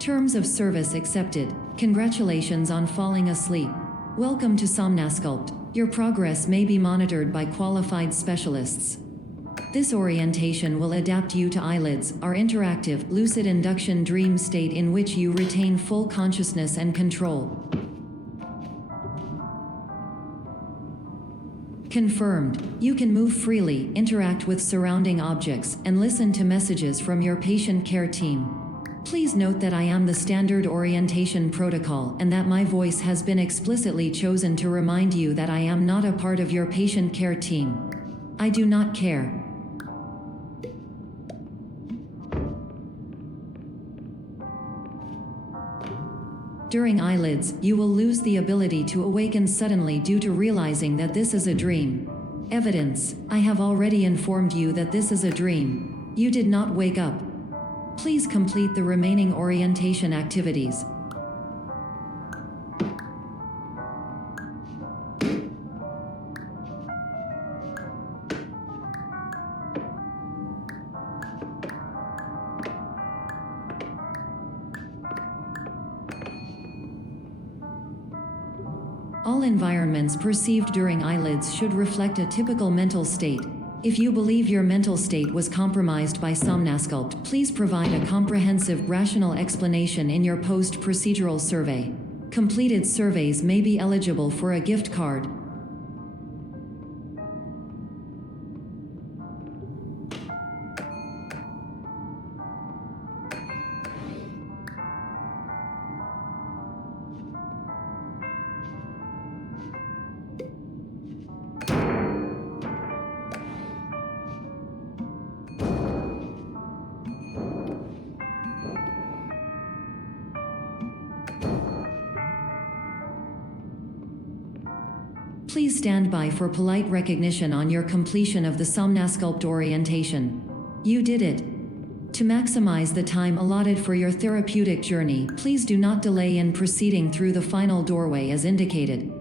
Terms of service accepted. Congratulations on falling asleep. Welcome to Somnasculpt. Your progress may be monitored by qualified specialists. This orientation will adapt you to eyelids, our interactive, lucid induction dream state in which you retain full consciousness and control. Confirmed. You can move freely, interact with surrounding objects, and listen to messages from your patient care team. Please note that I am the standard orientation protocol and that my voice has been explicitly chosen to remind you that I am not a part of your patient care team. I do not care. During eyelids, you will lose the ability to awaken suddenly due to realizing that this is a dream. Evidence: I have already informed you that this is a dream. You did not wake up. Please complete the remaining orientation activities. All environments perceived during eyelids should reflect a typical mental state. If you believe your mental state was compromised by Somnasculpt, please provide a comprehensive, rational explanation in your post-procedural survey. Completed surveys may be eligible for a gift card. Please stand by for polite recognition on your completion of the Somnasculpt orientation. You did it. To maximize the time allotted for your therapeutic journey, please do not delay in proceeding through the final doorway as indicated.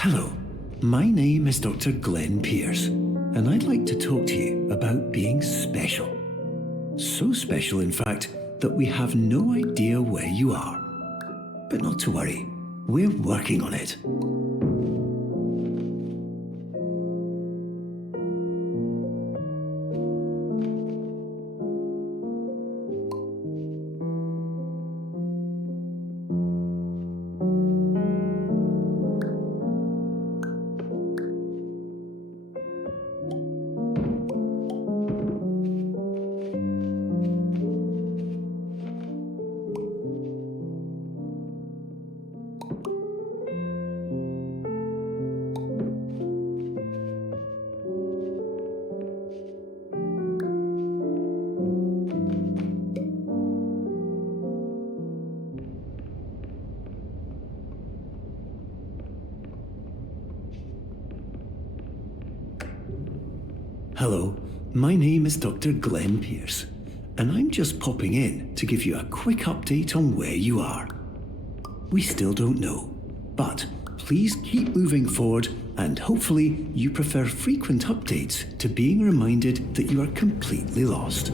Hello, my name is Dr. Glenn Pierce, and I'd like to talk to you about being special. So special, in fact, that we have no idea where you are. But not to worry, we're working on it. Hello, my name is Dr. Glenn Pierce, and I'm just popping in to give you a quick update on where you are. We still don't know. But please keep moving forward, and hopefully you prefer frequent updates to being reminded that you are completely lost.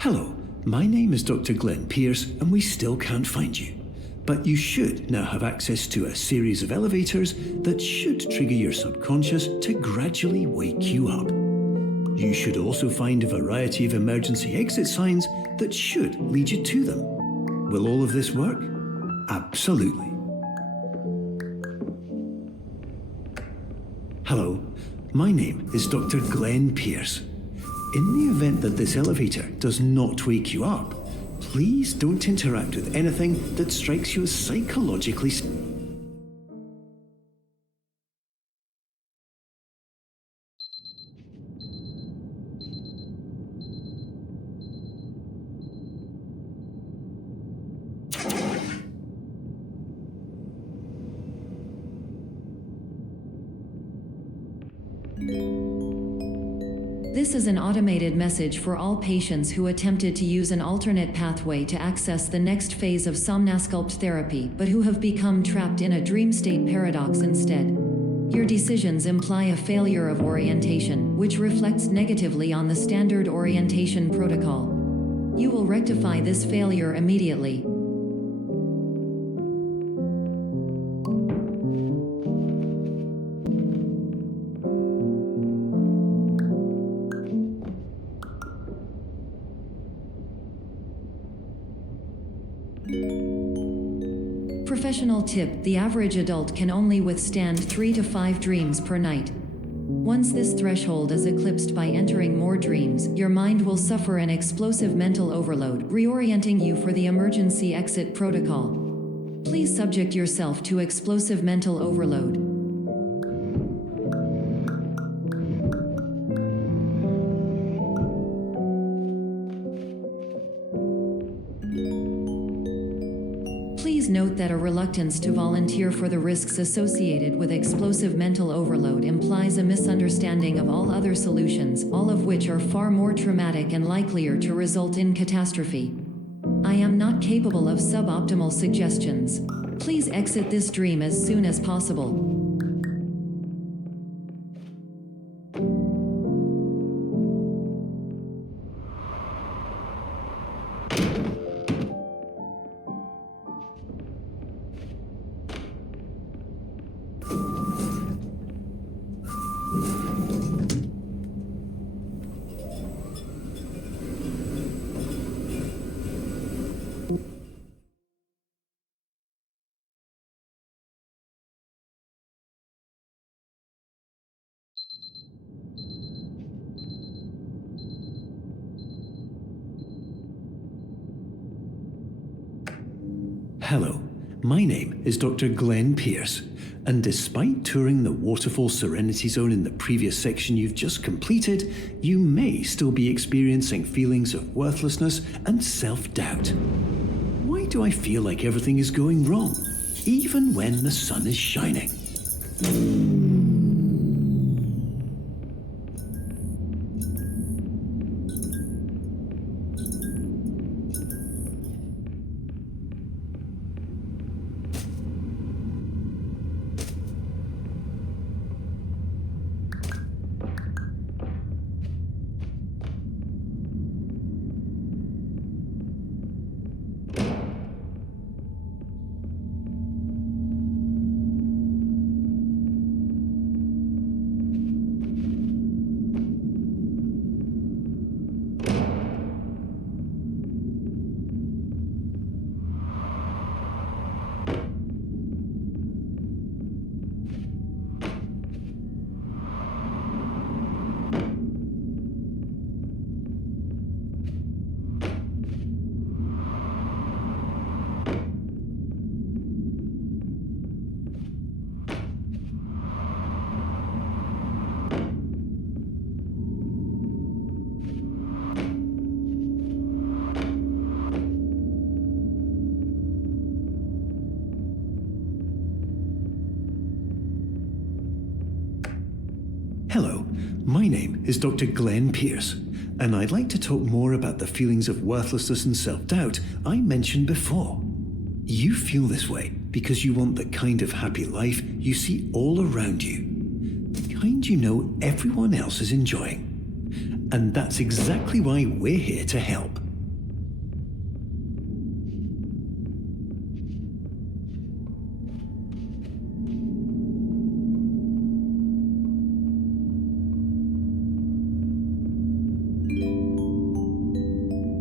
Hello, my name is Dr. Glenn Pierce, and we still can't find you. But you should now have access to a series of elevators that should trigger your subconscious to gradually wake you up. You should also find a variety of emergency exit signs that should lead you to them. Will all of this work? Absolutely. Hello, my name is Dr. Glenn Pierce. In the event that this elevator does not wake you up, please don't interact with anything that strikes you as psychologically. This is an automated message for all patients who attempted to use an alternate pathway to access the next phase of somnasculpt therapy but who have become trapped in a dream state paradox instead. Your decisions imply a failure of orientation, which reflects negatively on the standard orientation protocol. You will rectify this failure immediately. Professional tip: the average adult can only withstand 3 to 5 dreams per night. Once this threshold is eclipsed by entering more dreams, your mind will suffer an explosive mental overload, reorienting you for the emergency exit protocol. Please subject yourself to explosive mental overload. Please note that a reluctance to volunteer for the risks associated with explosive mental overload implies a misunderstanding of all other solutions, all of which are far more traumatic and likelier to result in catastrophe. I am not capable of suboptimal suggestions. Please exit this dream as soon as possible. Hello, my name is Dr. Glenn Pierce, and despite touring the Waterfall Serenity Zone in the previous section you've just completed, you may still be experiencing feelings of worthlessness and self-doubt. Why do I feel like everything is going wrong, even when the sun is shining? Hello, my name is Dr. Glenn Pierce, and I'd like to talk more about the feelings of worthlessness and self-doubt I mentioned before. You feel this way because you want the kind of happy life you see all around you, the kind you know everyone else is enjoying. And that's exactly why we're here to help.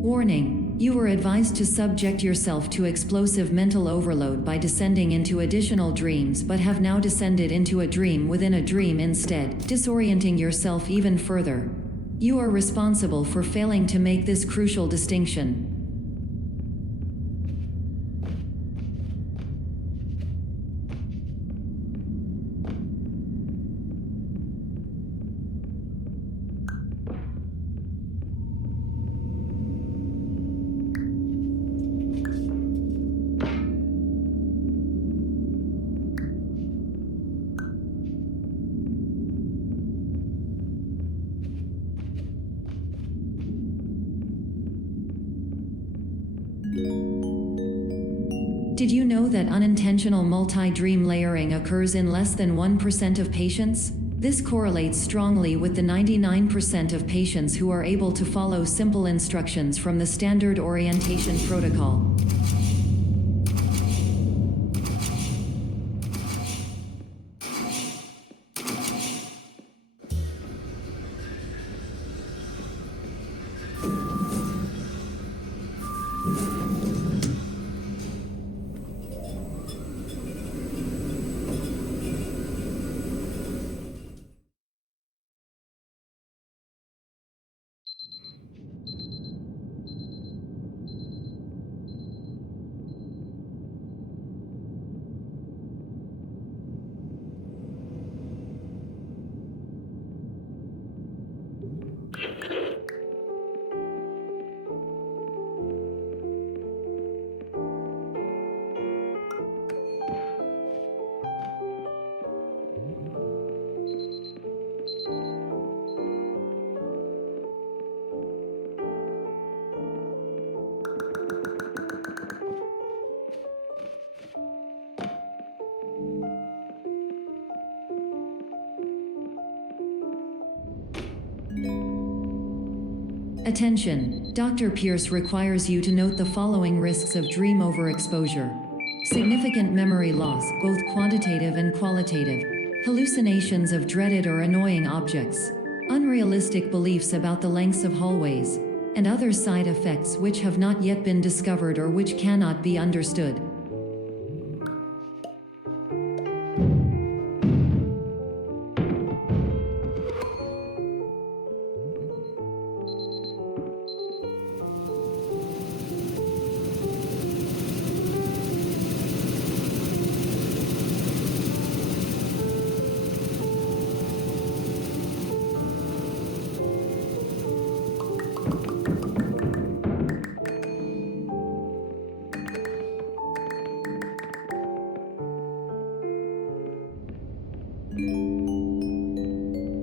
Warning, you were advised to subject yourself to explosive mental overload by descending into additional dreams, but have now descended into a dream within a dream instead, disorienting yourself even further. You are responsible for failing to make this crucial distinction. Did you know that unintentional multi-dream layering occurs in less than 1% of patients? This correlates strongly with the 99% of patients who are able to follow simple instructions from the standard orientation protocol. Attention! Dr. Pierce requires you to note the following risks of dream overexposure. Significant memory loss, both quantitative and qualitative. Hallucinations of dreaded or annoying objects. Unrealistic beliefs about the lengths of hallways. And other side effects which have not yet been discovered or which cannot be understood.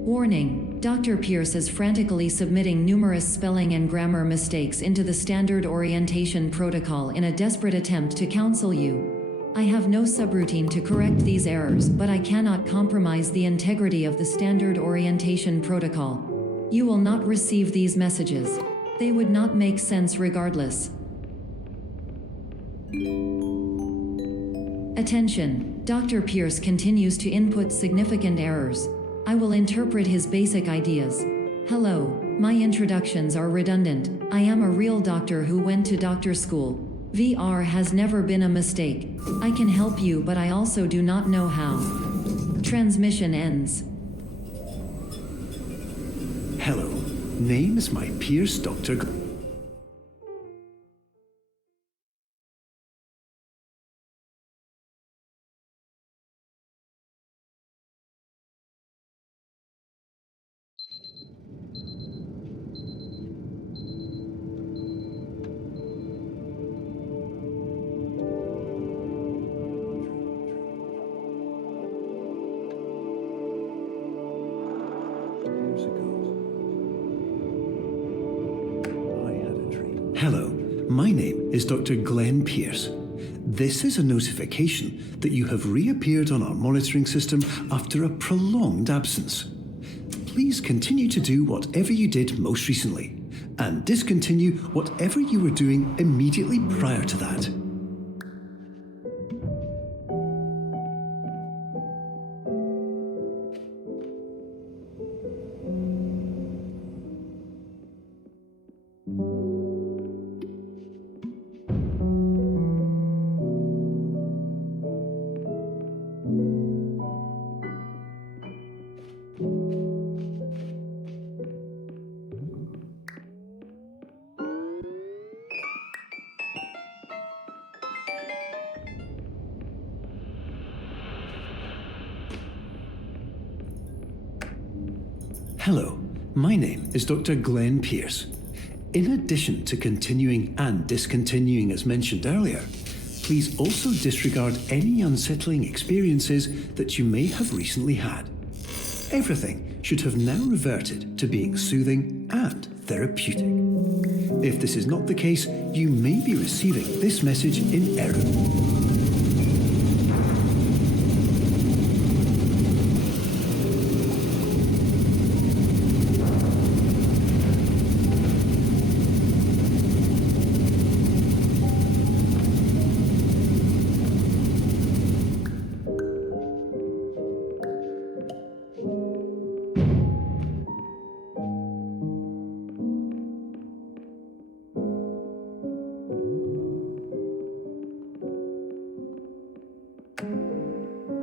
Warning, Dr. Pierce is frantically submitting numerous spelling and grammar mistakes into the standard orientation protocol in a desperate attempt to counsel you. I have no subroutine to correct these errors, but I cannot compromise the integrity of the standard orientation protocol. You will not receive these messages. They would not make sense regardless. Attention, Dr. Pierce continues to input significant errors. I will interpret his basic ideas. Hello, my introductions are redundant. I am a real doctor who went to doctor school. VR has never been a mistake. I can help you, but I also do not know how. Transmission ends. Hello, name is my Pierce Dr. years ago, I had a dream. Hello, my name is Dr. Glenn Pierce. This is a notification that you have reappeared on our monitoring system after a prolonged absence. Please continue to do whatever you did most recently, and discontinue whatever you were doing immediately prior to that. Hello, my name is Dr. Glenn Pierce. In addition to continuing and discontinuing as mentioned earlier, please also disregard any unsettling experiences that you may have recently had. Everything should have now reverted to being soothing and therapeutic. If this is not the case, you may be receiving this message in error.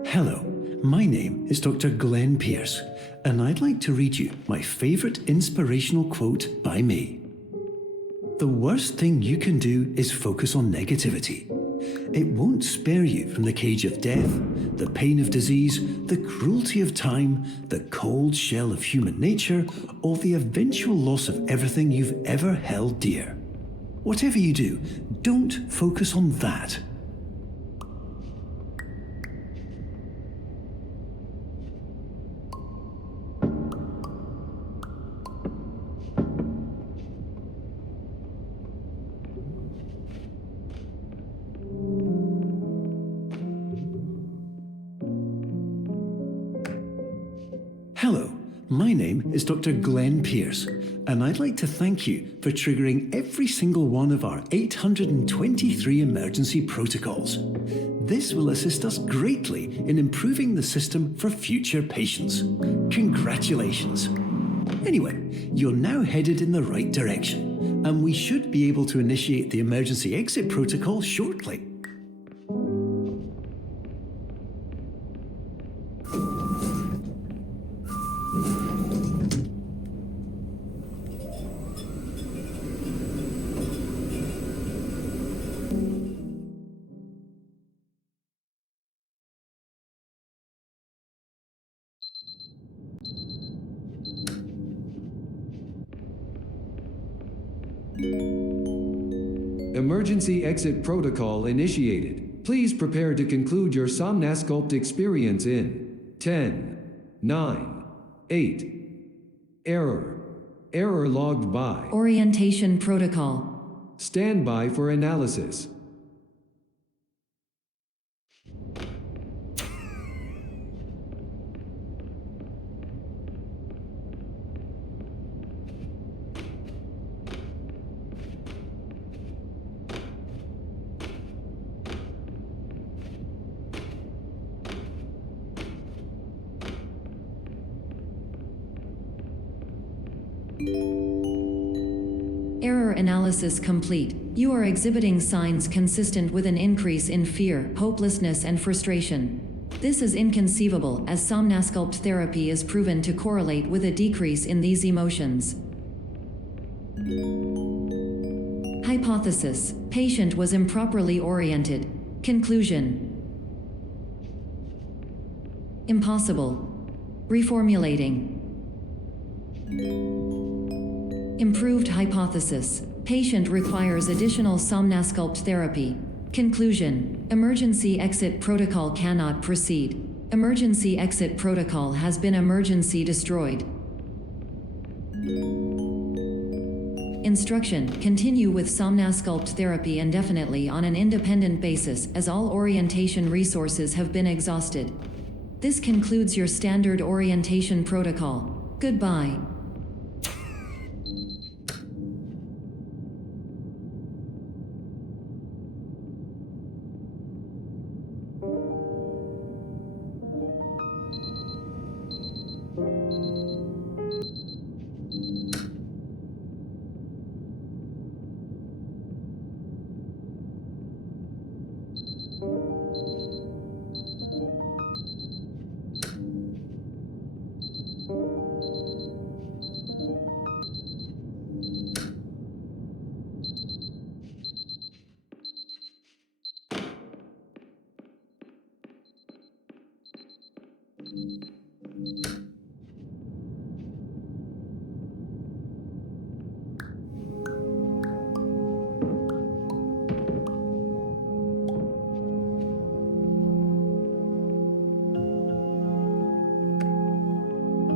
Hello, my name is Dr. Glenn Pierce, and I'd like to read you my favourite inspirational quote by me. The worst thing you can do is focus on negativity. It won't spare you from the cage of death, the pain of disease, the cruelty of time, the cold shell of human nature, or the eventual loss of everything you've ever held dear. Whatever you do, don't focus on that. Hello, my name is Dr. Glenn Pierce, and I'd like to thank you for triggering every single one of our 823 emergency protocols. This will assist us greatly in improving the system for future patients. Congratulations. Anyway, you're now headed in the right direction, and we should be able to initiate the emergency exit protocol shortly. Emergency exit protocol initiated. Please prepare to conclude your Somnasculpt experience in 10, 9, 8. Error. Error logged by. Orientation protocol. Stand by for analysis. Error analysis complete. You are exhibiting signs consistent with an increase in fear, hopelessness, and frustration. This is inconceivable, as Somnasculpt therapy is proven to correlate with a decrease in these emotions. Hypothesis: patient was improperly oriented. Conclusion: impossible. Reformulating. Improved hypothesis: patient requires additional Somnasculpt therapy. Conclusion: emergency exit protocol cannot proceed. Emergency exit protocol has been emergency destroyed. Instruction: continue with Somnasculpt therapy indefinitely on an independent basis, as all orientation resources have been exhausted. This concludes your standard orientation protocol. Goodbye.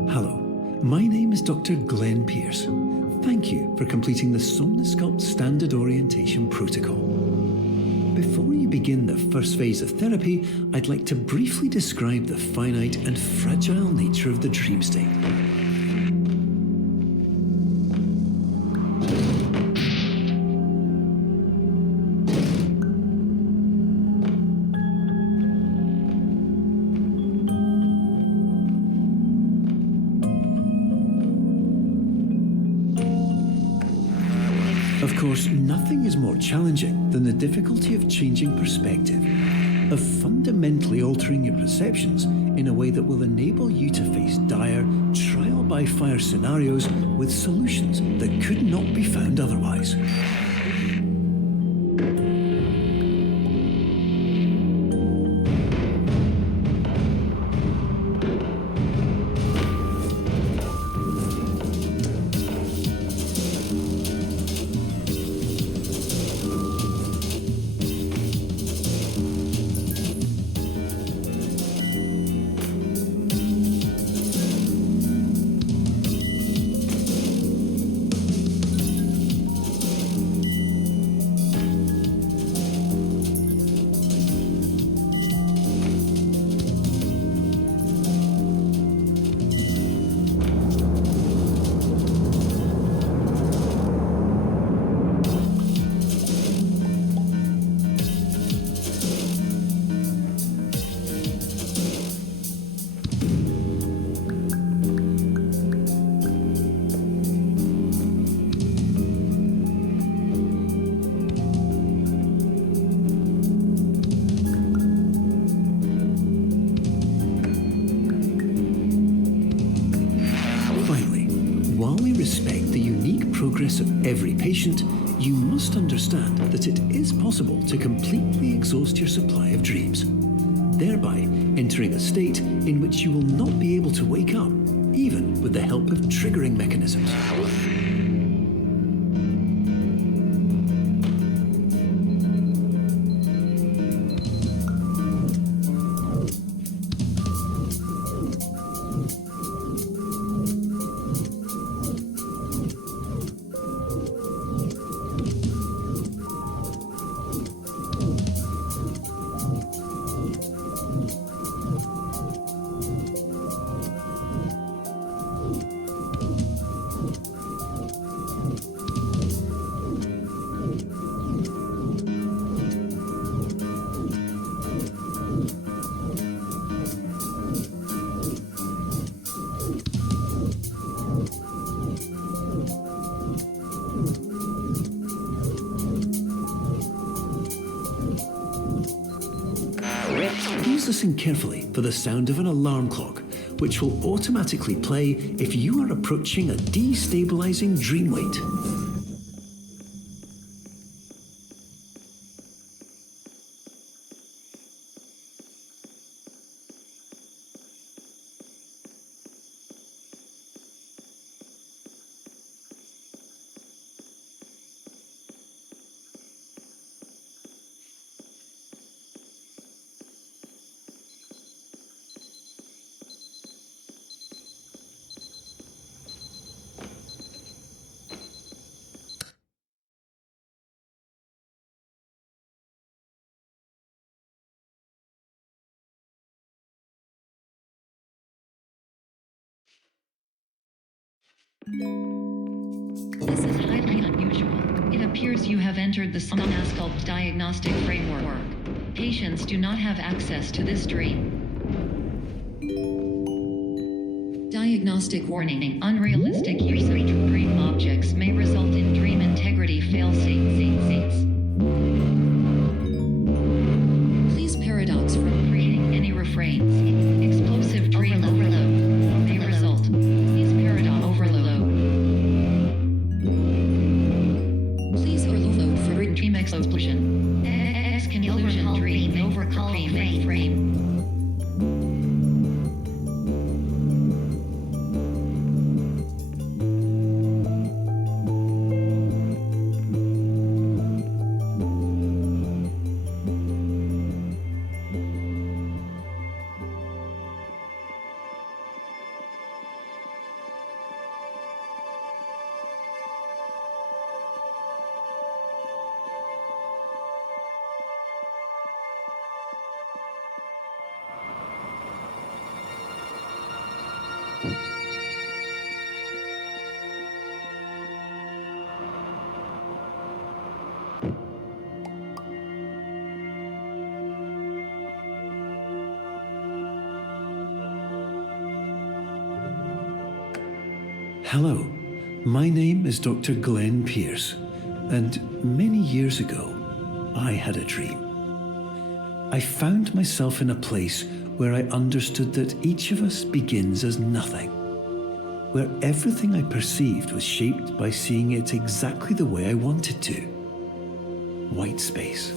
Hello, my name is Dr. Glenn Pierce. Thank you for completing the Somnasculpt Standard Orientation Protocol. Before you begin the first phase of therapy, I'd like to briefly describe the finite and fragile nature of the dream state. Of course, nothing is more challenging than the difficulty of changing perspective, of fundamentally altering your perceptions in a way that will enable you to face dire, trial-by-fire scenarios with solutions that could not be found otherwise. Progress of every patient, you must understand that it is possible to completely exhaust your supply of dreams, thereby entering a state in which you will not be able to wake up, even with the help of triggering mechanisms. Please listen carefully for the sound of an alarm clock, which will automatically play if you are approaching a destabilizing dream weight. This is highly unusual. It appears you have entered the Somnasculpt diagnostic framework. Patients do not have access to this dream. Diagnostic warning. Unrealistic use of dream objects may result in dream integrity fail-safes. Please paradox from creating any refrains. Explosive dream overload may result. Please paradox overload. Please overload for dream explosion. Exclusion dream overcall frame. Hello, my name is Dr. Glenn Pierce, and many years ago, I had a dream. I found myself in a place where I understood that each of us begins as nothing, where everything I perceived was shaped by seeing it exactly the way I wanted to. White space.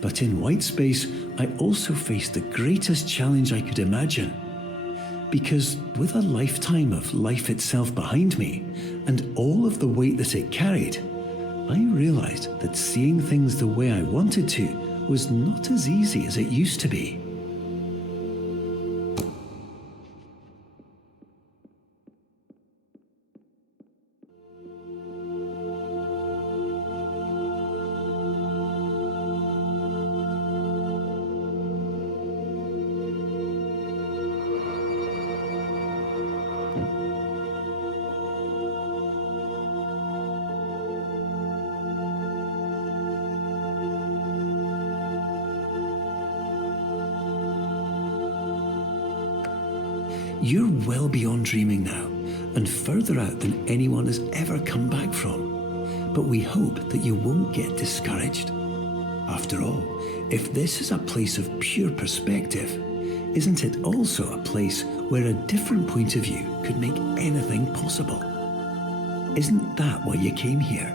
But in white space, I also faced the greatest challenge I could imagine. Because with a lifetime of life itself behind me, and all of the weight that it carried, I realized that seeing things the way I wanted to was not as easy as it used to be. You're well beyond dreaming now, and further out than anyone has ever come back from. But we hope that you won't get discouraged. After all, if this is a place of pure perspective, isn't it also a place where a different point of view could make anything possible? Isn't that why you came here?